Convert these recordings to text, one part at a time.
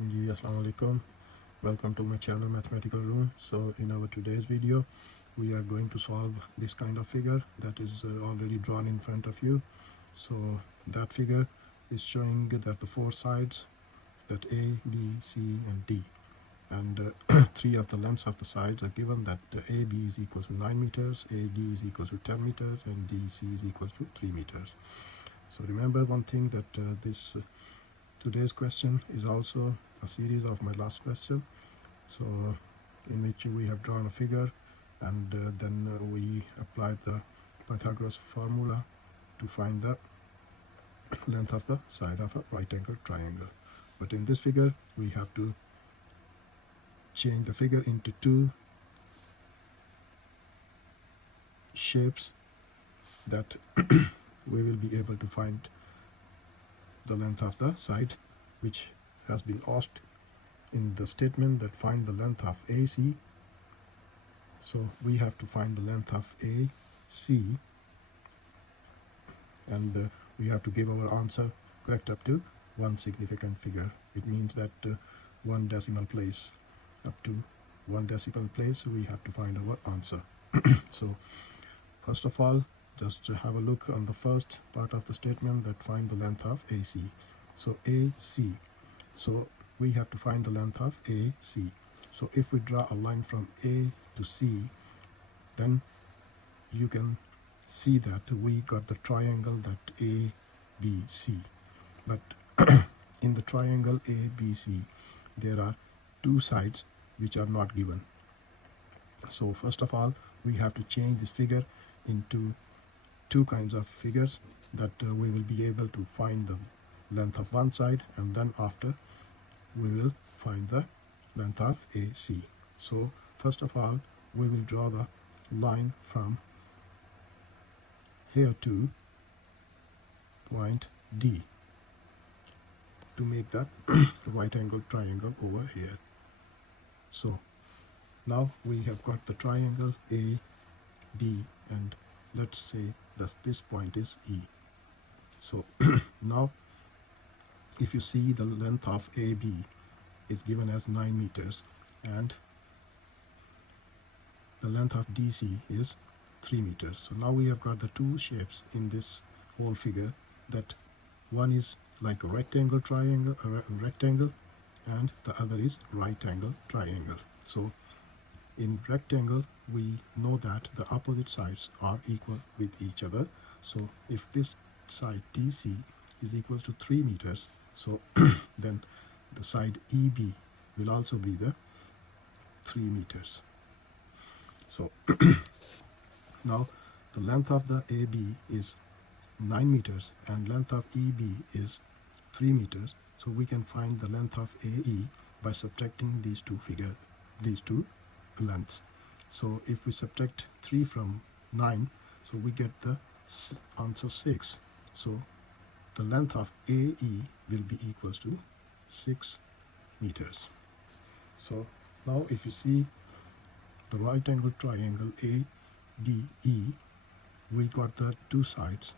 जी अस्सलाम वालेकुम. Welcome to my channel Mathematical Room. So in our today's video we are going to solve this kind of figure that is already drawn in front of you. So that figure is showing that the four sides, that A, B, C and D, and three of the lengths of the sides are given, that AB is equal to 9 meters, AD is equal to 10 meters and DC is equal to 3 meters. So remember one thing, that this today's question is also a series of my last question, so in which we have drawn a figure and then we applied the Pythagoras formula to find the length of the side of a right angle triangle. But in this figure we have to change the figure into two shapes that we will be able to find the length of the side, which has been asked in the statement that find the length of AC. So we have to find the length of AC, and we have to give our answer correct up to one significant figure. It means that one decimal place, up to one decimal place we have to find our answer. So first of all, just have a look on the first part of the statement, that find the length of AC. So AC, so we have to find the length of AC. So if we draw a line from A to C, then you can see that we got the triangle that ABC. But in the triangle ABC there are two sides which are not given. So first of all we have to change this figure into two kinds of figures, that we will be able to find the length of one side, and then after we will find the length of AC. So first of all we will draw the line from here to point D to make that right angle triangle over here. So now we have got the triangle AD, and let's say that this point is E. So now if you see, the length of AB is given as 9 meters and the length of DC is 3 meters. So now we have got the two shapes in this whole figure, that one is like a rectangle triangle, rectangle, and the other is right angle triangle. So in rectangle we know that the opposite sides are equal with each other. So if this side DC is equal to 3 meters, so then the side EB will also be the 3 meters. So now the length of the AB is 9 meters and length of EB is 3 meters. So we can find the length of AE by subtracting these two lengths. So if we subtract 3 from 9, so we get the answer 6. So the length of AE will be equals to 6 meters. So now if you see the right angle triangle ADE, we got the two sides,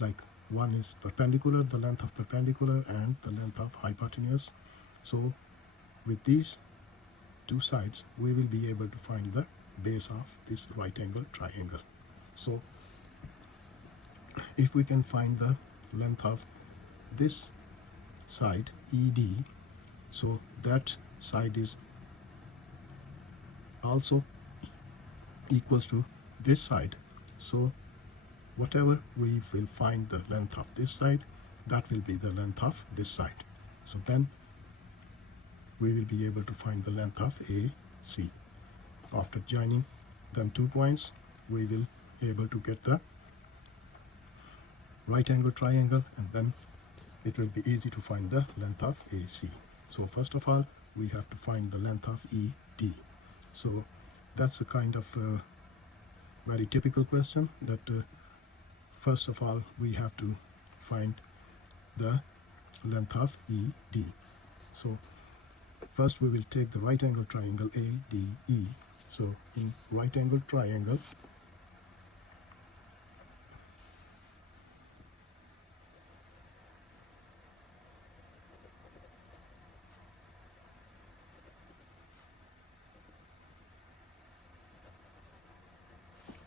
like one is perpendicular, the length of perpendicular, and the length of hypotenuse. So with these two sides we will be able to find the base of this right angle triangle. So if we can find the length of this side ED, so that side is also equals to this side. So whatever we will find the length of this side, that will be the length of this side. So then we will be able to find the length of AC. After joining them 2 points, we will be able to get the right angle triangle, and then it will be easy to find the length of AC. So first of all we have to find the length of ED. So that's a kind of very typical question, that first of all we have to find the length of ED. So first we will take the right angle triangle ADE. So in right angle triangle,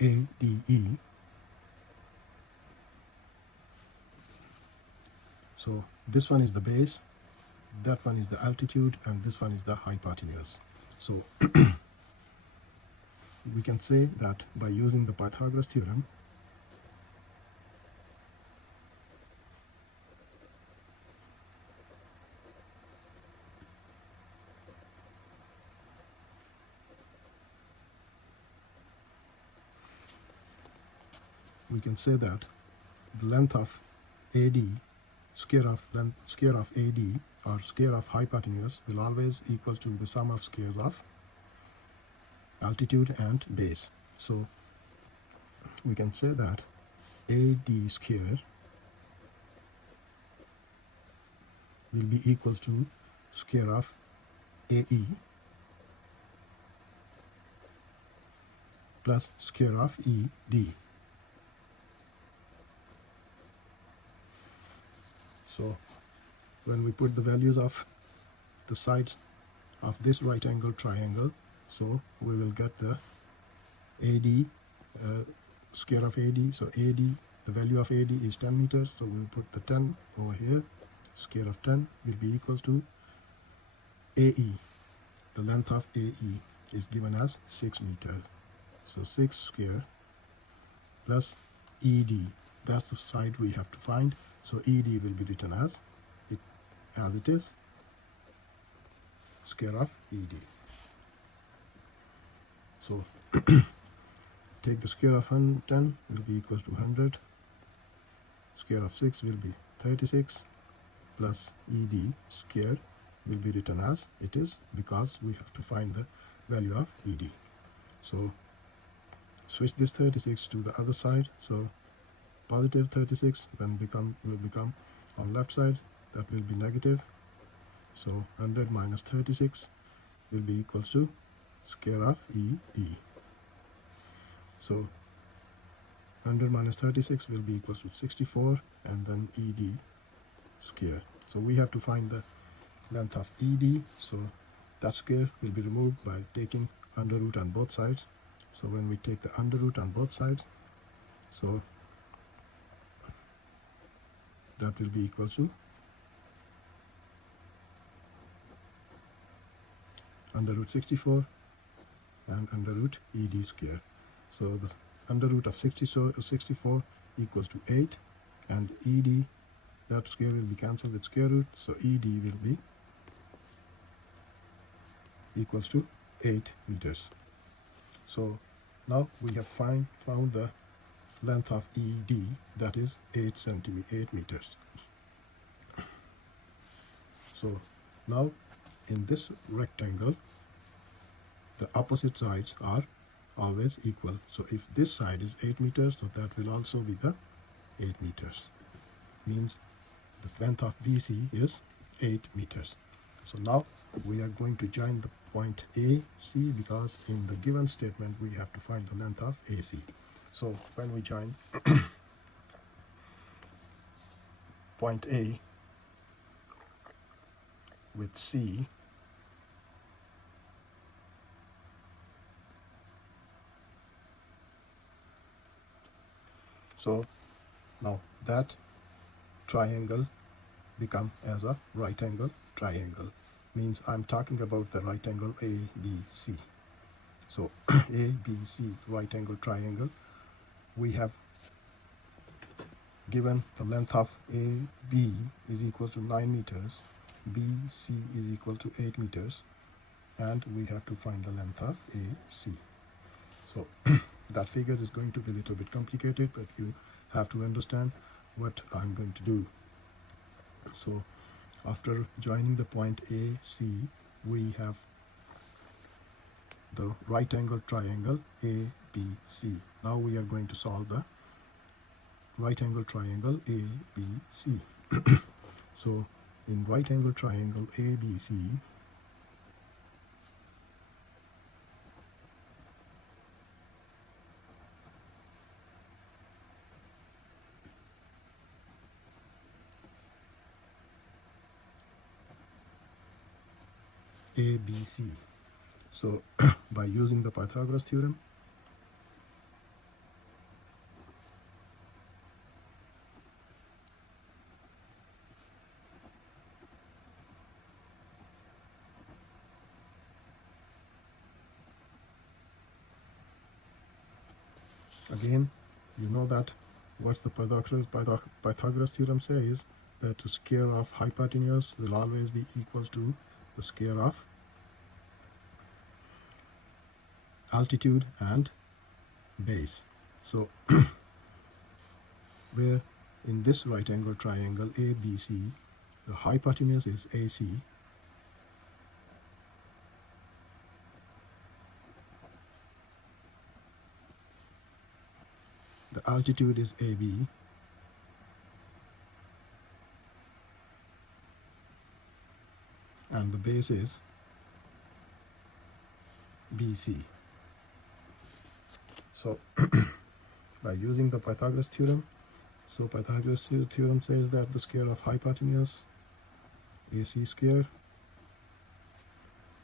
ADE. So this one is the base, that one is the altitude, and this one is the hypotenuse. So we can say that by using the Pythagoras theorem, we can say that the length of AD, square of AD or square of hypotenuse will always equal to the sum of squares of altitude and base. So we can say that AD square will be equal to square of AE plus square of ED. So when we put the values of the sides of this right angle triangle, so we will get the AD, square of AD. So AD, the value of AD is 10 meters, so we will put the 10 over here. Square of 10 will be equal to AE. The length of AE is given as 6 meters. So 6 square plus ED. That's the side we have to find. So ED will be written as it is, square of ED. So take the square of 10 will be equal to 100. Square of 6 will be 36 plus ED square will be written as it is, because we have to find the value of ED. So switch this 36 to the other side. So positive 36 will become on left side, that will be negative. So 100 minus 36 will be equals to square of ED. So 100 minus 36 will be equals to 64, and then ED square. So we have to find the length of ED. So that square will be removed by taking under root on both sides. So when we take the under root on both sides, so that will be equal to under root 64 and under root ED square. So the under root of 64 equals to 8, and ED, that square will be cancelled with square root, so ED will be equals to 8 meters. So now we have found the length of ED, that is 8 meters. So now in this rectangle, the opposite sides are always equal. So if this side is 8 meters, so that will also be the 8 meters. Means the length of BC is 8 meters. So now we are going to join the point AC, because in the given statement we have to find the length of AC. So when we join point A with C, so now that triangle become as a right angle triangle. Means I'm talking about the right angle ABC. So ABC, right angle triangle, we have given the length of AB is equal to 9 meters, BC is equal to 8 meters, and we have to find the length of AC. So that figure is going to be a little bit complicated, but you have to understand what I'm going to do. So after joining the point AC, we have the right angle triangle ABC. Now we are going to solve the right angle triangle ABC. So in right angle triangle ABC, ABC. So by using the Pythagoras theorem, Again, you know that what's the Pythagoras theorem says, that the square of hypotenuse will always be equals to the square of altitude and base. So where in this right angle triangle ABC, the hypotenuse is AC, the altitude is AB, and the base is BC. So by using the Pythagoras theorem, so Pythagoras theorem says that the square of hypotenuse AC square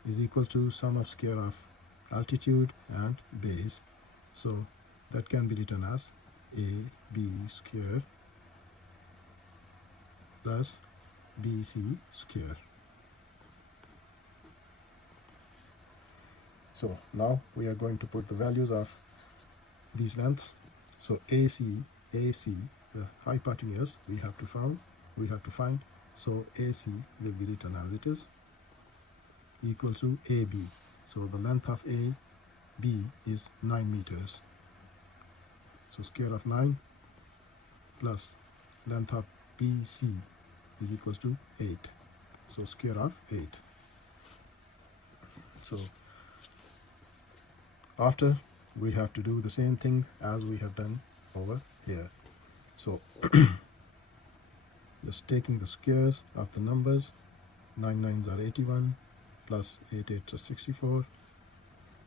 is equal to sum of square of altitude and base. So that can be written as AB square plus BC square. So now we are going to put the values of these lengths. So AC, the hypotenuse we have to find. So AC will be written as it is, equal to AB. So the length of AB is 9 meters. So square of 9 plus length of BC is equals to 8. So square of 8. So after, we have to do the same thing as we have done over here. So just taking the squares of the numbers, 9 9s are 81 plus 8 8s are 64.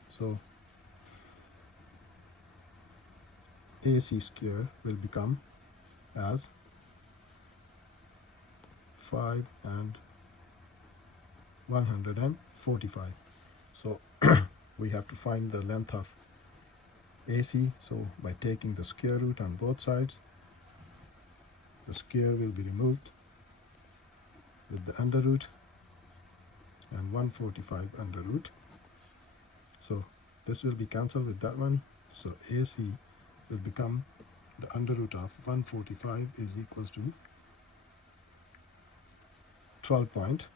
So AC square will become as 5 and 145. So we have to find the length of AC. So by taking the square root on both sides, the square will be removed with the under root and 145 under root. So this will be cancelled with that one. So AC will become the under root of 145 is equals to 12 point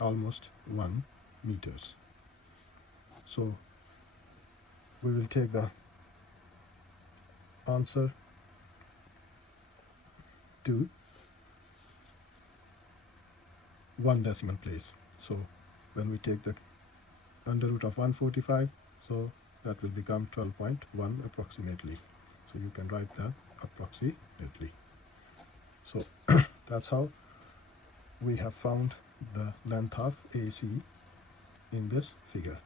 almost 1 meters. So we will take the answer to 1 decimal place. So when we take the under root of 145, so that will become 12.1 approximately. So you can write that approximately. So that's how we have found the length of AC in this figure.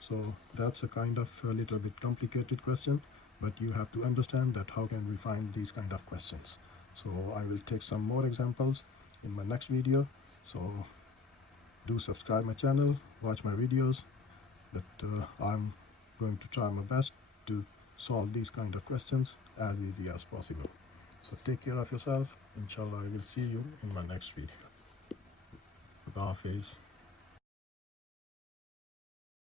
So that's a kind of a little bit complicated question, but you have to understand that how can we find these kind of questions. So I will take some more examples in my next video. So do subscribe my channel, watch my videos, that I'm going to try my best to solve these kind of questions as easy as possible. So take care of yourself. Inshallah, I will see you in my next video. Khuda Hafiz.